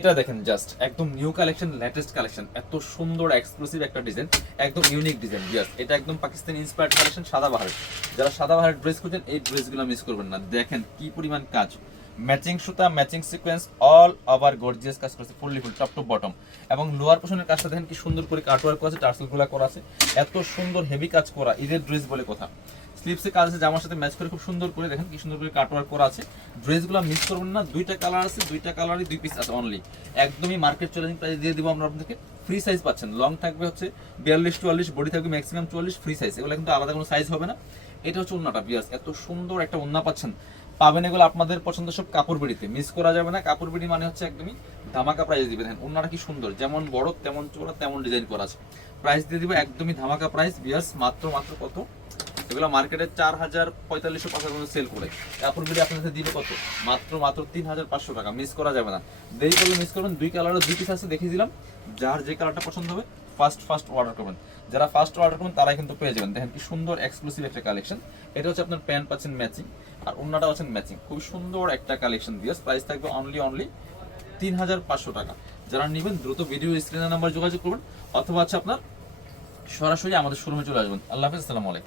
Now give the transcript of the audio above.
এটা দেখেন জাস্ট একদম নিউ কালেকশন, লেটেস্ট কালেকশন, এত সুন্দর এক্সক্লুসিভ একটা ডিজাইন, একদম ইউনিক ডিজাইন। জাস্ট এটা একদম পাকিস্তানি ইন্সপায়ার্ড কালেকশন, সাদাবাহার। যারা সাদাবাহার ড্রেস খুঁজছেন এই ড্রেসগুলো মিস করবেন না। দেখেন কি পরিমাণ কাজ, ম্যাচিং সুতা, matching sequence, all over gorgeous কাজ করেছে, fully full top to bottom. এবং লোয়ার পোর্শনের কাজটা দেখেন কি সুন্দর করে কাটওয়ার্ক করা আছে, টার্সেলগুলো করা আছে, এত সুন্দর হেভি কাজ করা। ঈদের ড্রেস বলে কথা। স্লিপসে কাজ আছে, জামার সাথে ম্যাচ করে খুব সুন্দর করে দেখেন কি সুন্দর করে কাটওয়ার্ক করা আছে। ড্রেসগুলো মিস করবেন না। দুইটা কালার আছে, দুইটা কালারই 2 পিস আছে অনলি। একদমই মার্কেট চ্যালেঞ্জিং প্রাইস দিয়ে দিব আমরা আপনাদেরকে। ফ্রি সাইজ পাচ্ছেন, লং থাকবে হচ্ছে 42-44, বডি থাকবে ম্যাক্সিমাম 44, ফ্রি সাইজ। এগুলো কিন্তু আলাদা কোনো সাইজ হবে না। এটা হচ্ছে ওন্নাটা বিয়াস, এত সুন্দর একটা ওন্না পাচ্ছেন। পাবেন এগুলো আপনাদের পছন্দ সব কাপড় বিড়িতে, মিস করা যাবে না। কাপড় বিড়ি মানে হচ্ছে একদমই ধামাকা প্রাইস দিবে। দেখেন ওন্নাটা কি সুন্দর, যেমন বড় তেমন চোরা তেমন ডিজাইন করা আছে। প্রাইস দিয়ে দিব একদমই ধামাকা প্রাইস বিয়াস, মাত্র কত, এগুলো মার্কেটে 4000-4500 সেল করে, কাপড় বিড়ি আপনাদের দিবে কত, মাত্র 3500 টাকা। মিস করা যাবে না, দেরি করলে মিস করবেন। দুই কালারের 2 পিস আছে, দেখিয়ে দিলাম। যার যে কালারটা পছন্দ হবে ফার্স্ট অর্ডার করবেন। যারা ফার্স্ট অর্ডার করবেন তারাই কিন্তু পেয়ে যাবেন। দেখেন কি সুন্দর এক্সক্লুসিভ একটা কালেকশন। এটা হচ্ছে আপনার প্যান্ট পাচ্ছেন ম্যাচিং, আর ওন্নাটা পাচ্ছেন ম্যাচিং। খুব সুন্দর একটা কালেকশন দিয়ে প্রাইস থাকবে অনলি 3500 টাকা। যারা নেবেন দ্রুত ভিডিও স্ক্রিনের নাম্বার যোগাযোগ করবেন, অথবা হচ্ছে আপনার সরাসরি আমাদের শোরুমে চলে আসবেন। আল্লাহ হাফেজ, আসসালামু আলাইকুম।